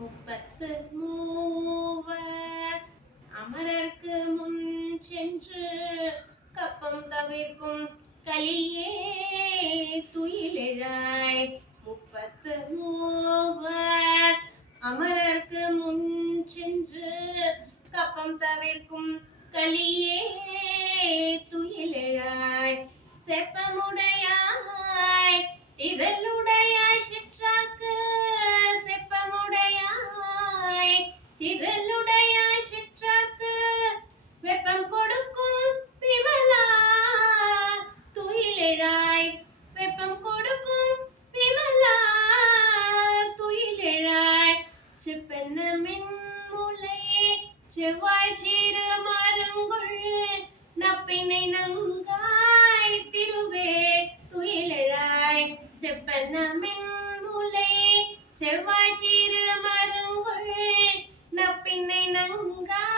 முப்பத்து மூவர் அமரர்க்கு முன் சென்று கப்பம் தவிர்க்கும் கலியே துயிலெழாய். முப்பத்து மூவர் அமரர்க்கு முன் சென்று கப்பம் தவிர்க்கும் கலியே துயிலெழாய். செப்பமுடையாய் திரளுடையாய் சிற்றார்க்கு செப்பமுடையாய் திரளுடையாய் சிற்றார்க்கு வெப்பம் கொடுக்கும் விமலா துயிலெழாய். வெப்பம் கொடுக்கும் விமலா துயிலெழாய். செப்பென்ன மின்முலை செவ்வாய் சீரு மருங்குள் நப்பினை நங்காய் திருவே துயிலெழாய். செப்பென்ன மின்முலை செவ்வாய் சீரு மருங்குள் நப்பினை நங்காய்